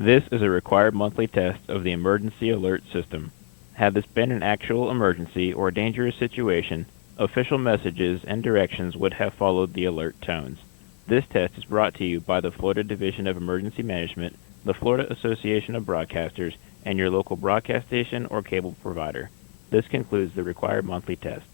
This is a required monthly test of the emergency alert system. Had this been an actual emergency or dangerous situation, official messages and directions would have followed the alert tones. This test is brought to you by the Florida Division of Emergency Management, the Florida Association of Broadcasters, and your local broadcast station or cable provider. This concludes the required monthly test.